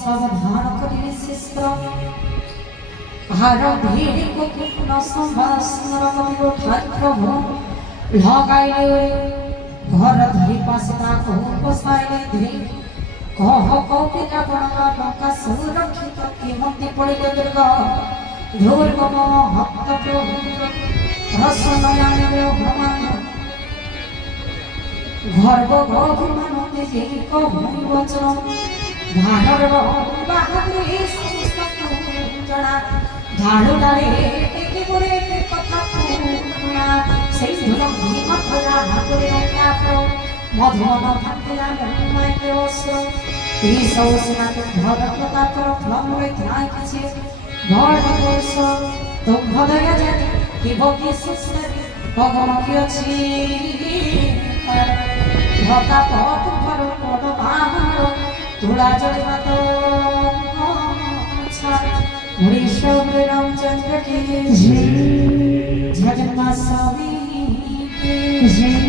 सावधान करी शिस्त्र हारा धीरे को न संभास्मर कभी उठाई प्रभु लगाइले घर धरी पासता को बसाइले धीरे कह कौटी रावण लंका सुरक्षित की मति पड़िले दुर्ग धूल गम भक्त प्रभु रसनयाने भ्रमण गर्भ अभिमान तेजे कहूँ वचन ধানর বাহাদুরি সমস্ত জনা ধাড়ু ডালে টেকে পড়ে কথা পুনা সেই ধুলো ভীমত ভরা হাতুরে অঙ্কাপ মধুমন থাকলা মন্মাইকে অস্ত্র এই সৌসনা ধর প্রতাপর ফলম রইথাই কিছু ভর বর্ষ তুম্ভ দয়া জানি কি ভগি সুস্নারি ভগমকি অছি ভতা পথ ভর পদ বাহর तुला जगत मुनीश्वर रामचंद्र की जय जगन्नाथ स्वामी की जय।